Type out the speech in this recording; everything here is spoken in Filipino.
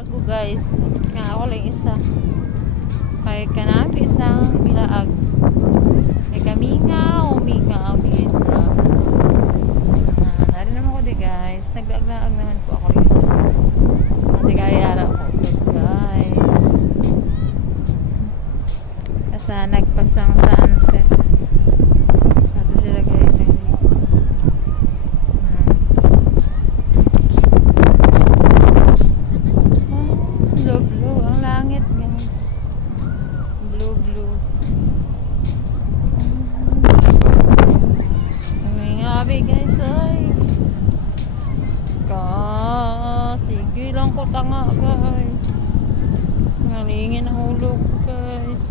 Ako guys, nga ako lang isa. Kay kanami isang bilaag. Kay kami nga, uminga ang gitras. Narin naman ko di guys. Naglaag naman po ako rin isa. Ate kayara ko guys. Asa nagpasang sunset. Ato sila guys. Blue ang langit guys. Blue. Ngabi guys ay. Sige lang ko tanga guys. Ngalingin ang ulo ko guys.